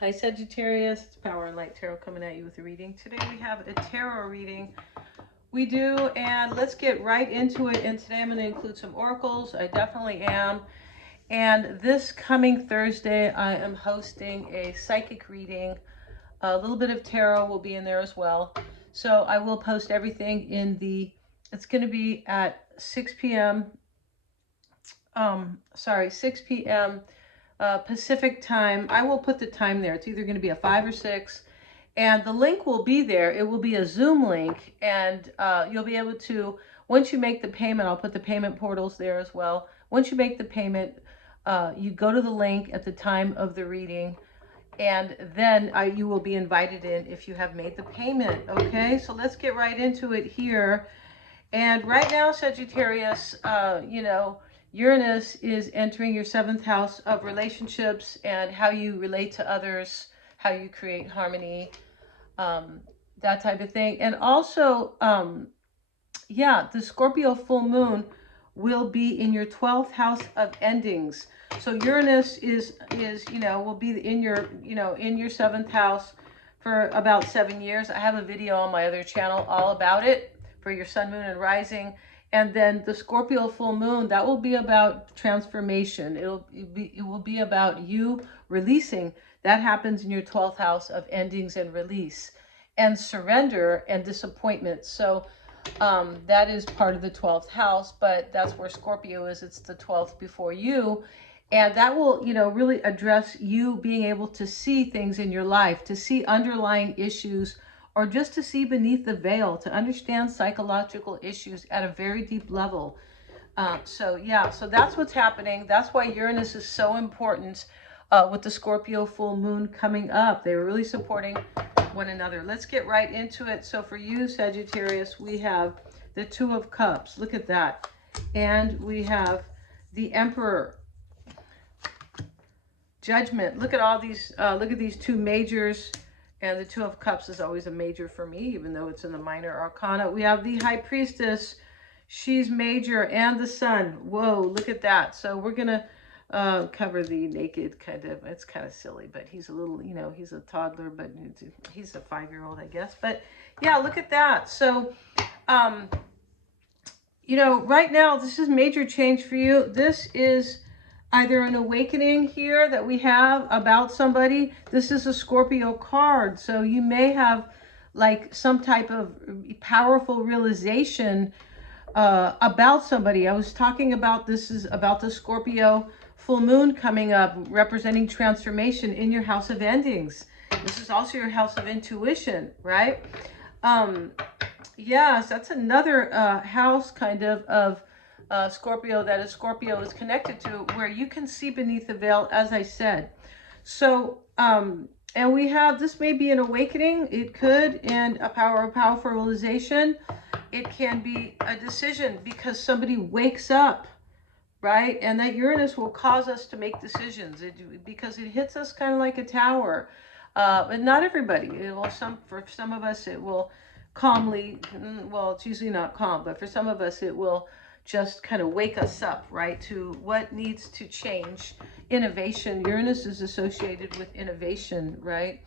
Hi Sagittarius, it's Power and Light Tarot coming at you with a reading. Today we have a tarot reading. We do, and let's get right into it. And today I'm going to include some oracles. I definitely am. And this coming Thursday, I am hosting a psychic reading. A little bit of tarot will be in there as well. So I will post everything in the, it's going to be at 6 p.m. 6 p.m. Pacific time. I will put the time there. It's either going to be a 5 or 6. And the link will be there. It will be a Zoom link. And you'll be able to, once you make the payment, I'll put the payment portals there as well. Once you make the payment, you go to the link at the time of the reading. And then you will be invited in if you have made the payment. Okay, so let's get right into it here. And right now, Sagittarius, Uranus is entering your 7th house of relationships and how you relate to others, how you create harmony, that type of thing. And also, the Scorpio full moon will be in your 12th house of endings. So Uranus will be in your, in your 7th house for about 7 years. I have a video on my other channel all about it for your sun, moon, and rising. And then the Scorpio full moon, that will be about transformation. It will be about you releasing. That happens in your 12th house of endings and release and surrender and disappointment. So that is part of the 12th house, but that's where Scorpio is. It's the 12th before you. And that will, really address you being able to see things in your life, to see underlying issues, or just to see beneath the veil, to understand psychological issues at a very deep level. So that's what's happening. That's why Uranus is so important with the Scorpio full moon coming up. They're really supporting one another. Let's get right into it. So for you, Sagittarius, we have the Two of Cups. Look at that. And we have the Emperor. Judgment. Look at all these, look at these two majors. And the Two of Cups is always a major for me, even though it's in the minor arcana. We have the High Priestess. She's major. And the Sun. Whoa, look at that. So we're going to cover the naked kind of. It's kind of silly, but he's a little, he's a toddler, but he's a 5-year-old, I guess. But yeah, look at that. So, right now, this is major change for you. This is either an awakening here that we have about somebody. This is a Scorpio card. So you may have like some type of powerful realization about somebody. I was talking about, this is about the Scorpio full moon coming up, representing transformation in your house of endings. This is also your house of intuition, right? Yes, that's another house kind of Scorpio that a Scorpio is connected to, where you can see beneath the veil, as I said. So, and we have, this may be an awakening, it could, and a powerful realization. It can be a decision because somebody wakes up, right? And that Uranus will cause us to make decisions because it hits us kind of like a tower. But not everybody. For some of us, it will calmly, well, it's usually not calm, but for some of us, it will just kind of wake us up, right, to what needs to change. Innovation. Uranus is associated with innovation, right?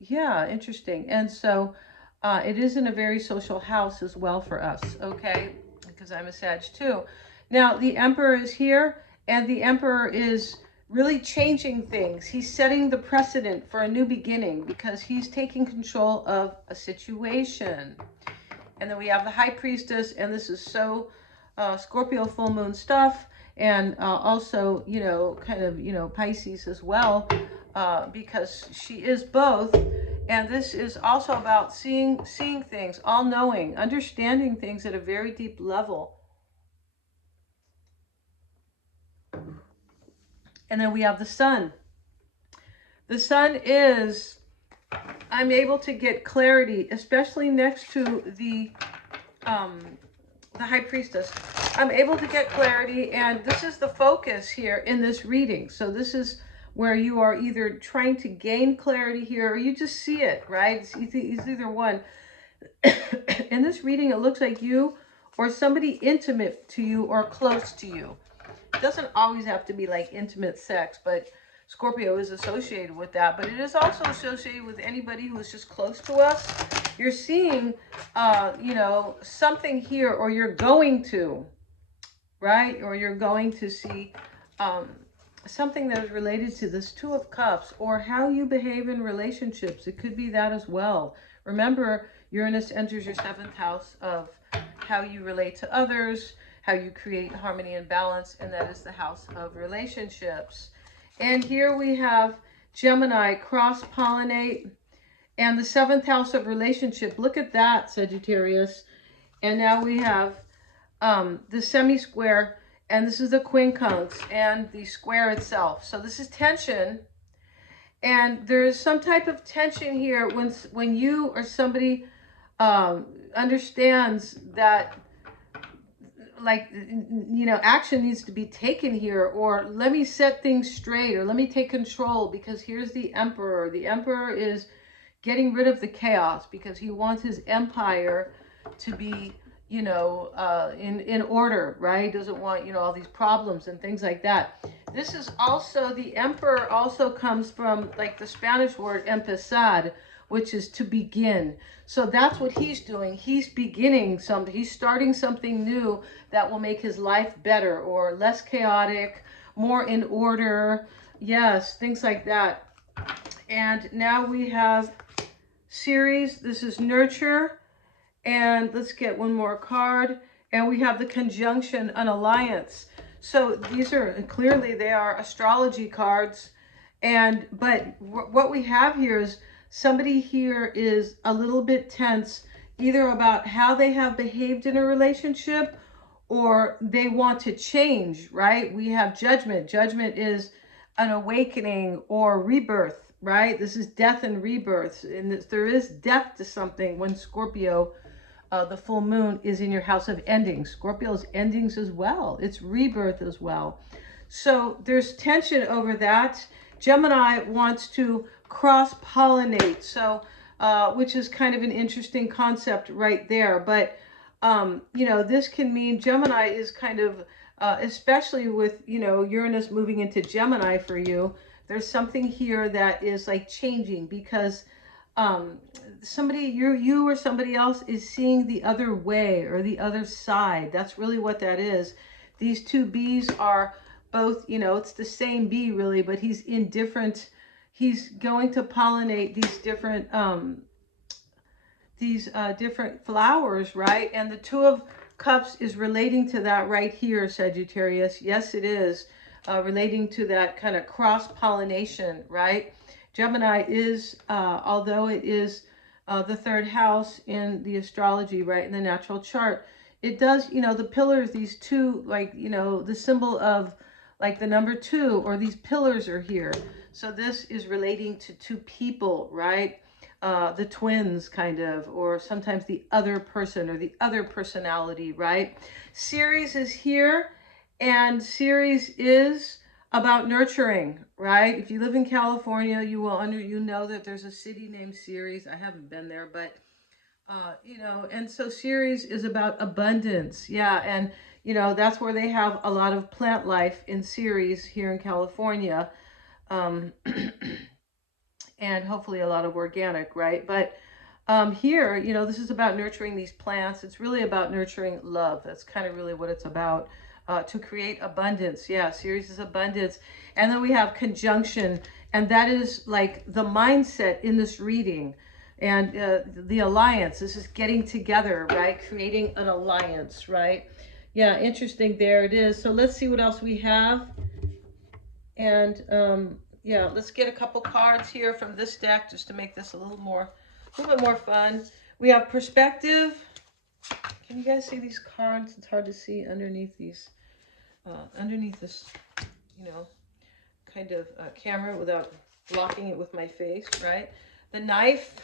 Yeah, interesting. And so it is in a very social house as well for us, okay? Because I'm a Sag too. Now, the Emperor is here, and the Emperor is really changing things. He's setting the precedent for a new beginning because he's taking control of a situation. And then we have the High Priestess, and this is so Scorpio full moon stuff, and also, kind of, Pisces as well, because she is both. And this is also about seeing things, all-knowing, understanding things at a very deep level. And then we have the Sun. The Sun is, I'm able to get clarity, especially next to the High Priestess. I'm able to get clarity, and this is the focus here in this reading. So this is where you are either trying to gain clarity here, or you just see it, right? It's either one. In this reading, it looks like you or somebody intimate to you or close to you. It doesn't always have to be like intimate sex, but Scorpio is associated with that, but it is also associated with anybody who is just close to us. You're seeing, you know, something here, or you're going to, right? Or you're going to see something that is related to this Two of Cups, or how you behave in relationships. It could be that as well. Remember, Uranus enters your 7th house of how you relate to others, how you create harmony and balance, and that is the house of relationships. And here we have Gemini, cross-pollinate, and the 7th house of relationship. Look at that, Sagittarius. And now we have the semi-square, and this is the quincunx and the square itself. So this is tension, and there is some type of tension here when you or somebody understands that, like, you know, action needs to be taken here, or let me set things straight, or let me take control, because here's the Emperor. The Emperor is getting rid of the chaos because he wants his empire to be, you know, in order, right? He doesn't want, you know, all these problems and things like that. This is also, the Emperor also comes from, like, the Spanish word empezar, which is to begin. So that's what he's doing. He's beginning something. He's starting something new that will make his life better, or less chaotic, more in order. Yes, things like that. And now we have Ceres. This is nurture. And let's get one more card. And we have the conjunction, an alliance. So these are, clearly they are astrology cards. But what we have here is somebody here is a little bit tense, either about how they have behaved in a relationship, or they want to change, right? We have judgment. Judgment is an awakening or rebirth, right? This is death and rebirth. And there is death to something when Scorpio, the full moon, is in your house of endings. Scorpio's endings as well. It's rebirth as well. So there's tension over that. Gemini wants to cross-pollinate, so which is kind of an interesting concept right there. But you know, this can mean Gemini is kind of, especially with, you know, Uranus moving into Gemini for you, there's something here that is like changing, because somebody, you or somebody else is seeing the other way, or the other side. That's really what that is. These two bees are both, you know, it's the same bee really, but he's in different, he's going to pollinate these different flowers, right? And the Two of Cups is relating to that right here, Sagittarius. Yes, it is relating to that kind of cross-pollination, right? Gemini is, although it is the 3rd house in the astrology, right, in the natural chart, it does, you know, the pillars, these two, like, you know, the symbol of, like, the number 2, or these pillars are here. So this is relating to two people, right? The twins, kind of, or sometimes the other person, or the other personality, right? Ceres is here, and Ceres is about nurturing, right? If you live in California, you know that there's a city named Ceres. I haven't been there, but you know, and so Ceres is about abundance. Yeah, and you know, that's where they have a lot of plant life in Ceres here in California. And hopefully a lot of organic, right? But here, you know, this is about nurturing these plants. It's really about nurturing love. That's kind of really what it's about. To create abundance. Yeah, Ceres is abundance. And then we have conjunction, and that is like the mindset in this reading. And the alliance, this is getting together, right? Creating an alliance, right? Yeah, interesting. There it is. So let's see what else we have. And yeah, let's get a couple cards here from this deck just to make this a little bit more fun. We have perspective. Can you guys see these cards? It's hard to see underneath these, underneath this, you know, kind of camera without blocking it with my face, right? The knife,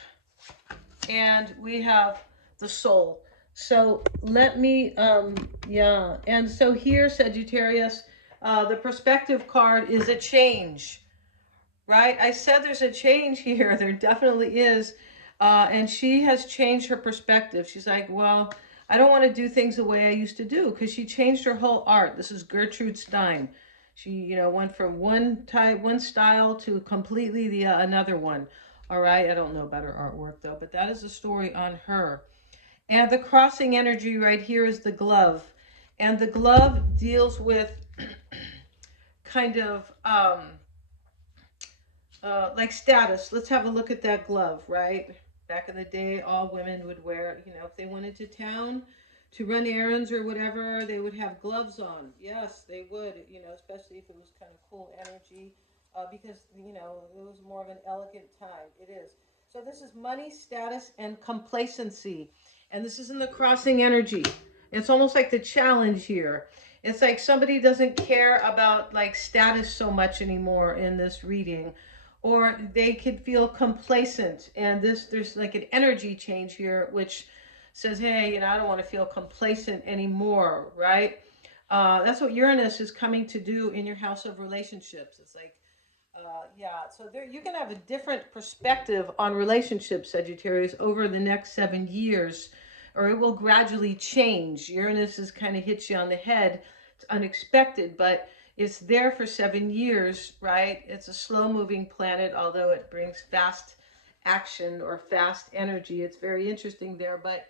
and we have the soul. So let me, yeah. And so here, Sagittarius, the perspective card is a change, right? I said there's a change here. There definitely is. And she has changed her perspective. She's like, well, I don't want to do things the way I used to do, because she changed her whole art. This is Gertrude Stein. She, went from one style to completely the another one. All right. I don't know about her artwork though, but that is the story on her. And the crossing energy right here is the glove. And the glove deals with kind of like status. Let's have a look at that glove, right? Back in the day, all women would wear, if they went into town to run errands or whatever, they would have gloves on. Yes, they would, especially if it was kind of cool energy, because, it was more of an elegant time. It is. So this is money, status, and complacency. And this is in the crossing energy. It's almost like the challenge here. It's like somebody doesn't care about like status so much anymore in this reading, or they could feel complacent. And there's like an energy change here, which says, hey, I don't want to feel complacent anymore, right? That's what Uranus is coming to do in your house of relationships. It's like, yeah, so there you can have a different perspective on relationships, Sagittarius, over the next 7 years, or it will gradually change. Uranus is kind of hits you on the head. It's unexpected, but it's there for 7 years, right? It's a slow moving planet, although it brings fast action or fast energy. It's very interesting there, but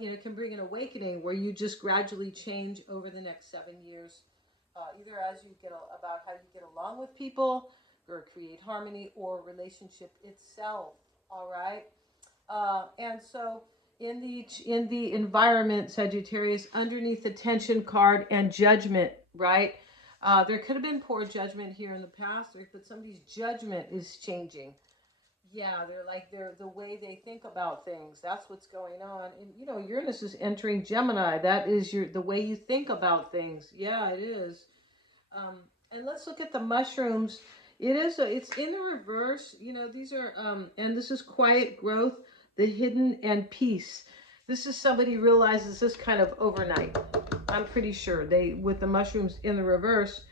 it can bring an awakening where you just gradually change over the next 7 years, either as you about how you get along with people, or create harmony, or relationship itself. All right, and so in the environment, Sagittarius, underneath the tension card and judgment, right? There could have been poor judgment here in the past, but somebody's judgment is changing. Yeah, they're the way they think about things. That's what's going on. And Uranus is entering Gemini. That is the way you think about things. Yeah, it is. And let's look at the mushrooms. It's in the reverse. These are and this is quiet growth, the hidden, and peace. This is somebody realizes this kind of overnight. I'm pretty sure they with the mushrooms in the reverse,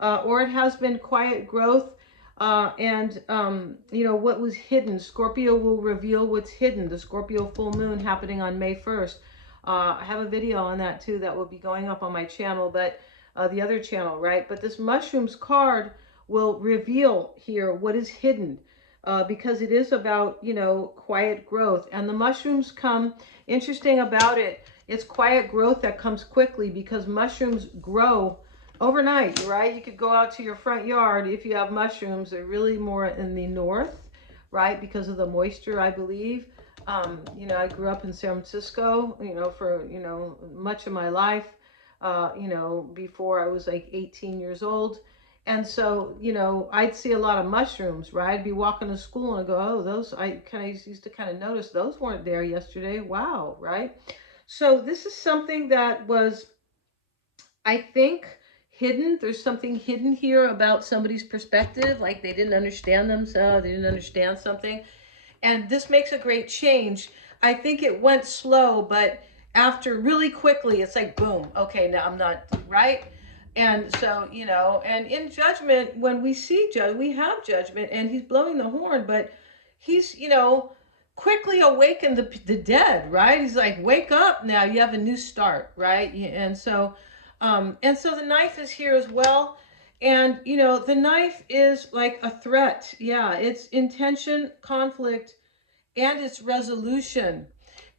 or it has been quiet growth. And what was hidden. Scorpio will reveal what's hidden. The Scorpio full moon happening on May 1st. I have a video on that too that will be going up on my channel, but the other channel, right? But this mushrooms card will reveal here what is hidden, because it is about, quiet growth. And the mushrooms come, interesting about it, it's quiet growth that comes quickly because mushrooms grow overnight, right? You could go out to your front yard if you have mushrooms. They're really more in the north, right? Because of the moisture, I believe. I grew up in San Francisco, for, much of my life, before I was like 18 years old. And so, I'd see a lot of mushrooms, right? I'd be walking to school and I'd go, oh, those, I kind of used to kind of notice those weren't there yesterday. Wow, right? So this is something that was, I think, hidden. There's something hidden here about somebody's perspective, like they didn't understand themselves, they didn't understand something. And this makes a great change. I think it went slow, but after really quickly, it's like, boom, okay, now I'm not, right? And so, and in judgment, when we see we have judgment, and he's blowing the horn, but he's, quickly awakened the dead, right? He's like, wake up now, you have a new start, right? And so the knife is here as well. And, the knife is like a threat. Yeah, it's intention, conflict, and it's resolution.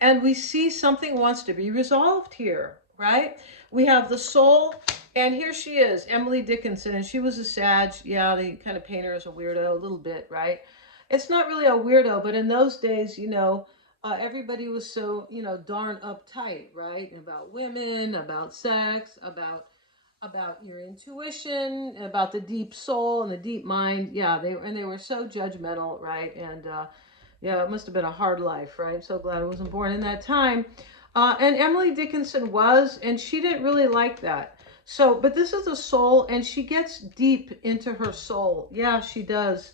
And we see something wants to be resolved here, right? We have the soul, and here she is, Emily Dickinson, and she was a Sag. Yeah, they kind of paint her as a weirdo a little bit, right? It's not really a weirdo, but in those days, everybody was so, darn uptight, right? About women, about sex, about your intuition, about the deep soul and the deep mind. Yeah, they were so judgmental, right? And yeah, it must have been a hard life, right? I'm so glad I wasn't born in that time. And Emily Dickinson was, and she didn't really like that. So, but this is a soul, and she gets deep into her soul. Yeah, she does.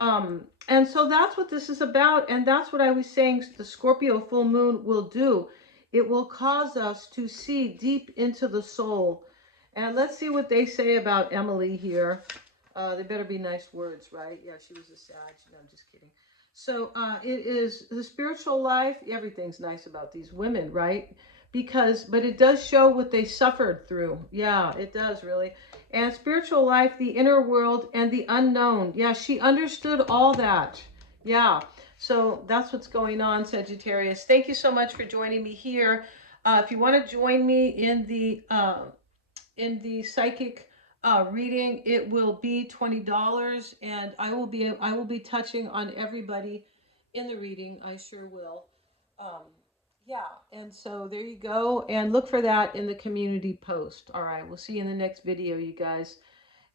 And so that's what this is about. And that's what I was saying the Scorpio full moon will do. It will cause us to see deep into the soul. And let's see what they say about Emily here. They better be nice words, right? Yeah, she was a Sag. No, I'm just kidding. So it is the spiritual life. Everything's nice about these women, right? but it does show what they suffered through. Yeah, it does really. And spiritual life, the inner world, and the unknown. Yeah, she understood all that. Yeah, so that's what's going on, Sagittarius. Thank you so much for joining me here. If you want to join me in the psychic reading, it will be $20, and I will be touching on everybody in the reading. I sure will. Um, yeah, and so there you go, and look for that in the community post. All right, we'll see you in the next video, you guys.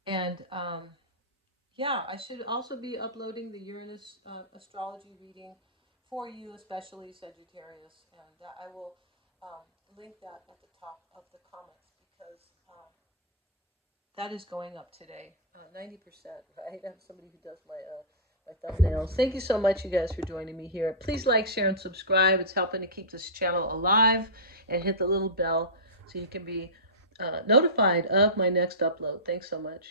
And yeah, I should also be uploading the Uranus astrology reading for you, especially Sagittarius, and I will link that at the top of the comments, because that is going up today, 90%, right? I have somebody who does my thumbnails. Thank you so much, you guys, for joining me here. Please like, share, and subscribe. It's helping to keep this channel alive, and hit the little bell so you can be notified of my next upload. Thanks so much.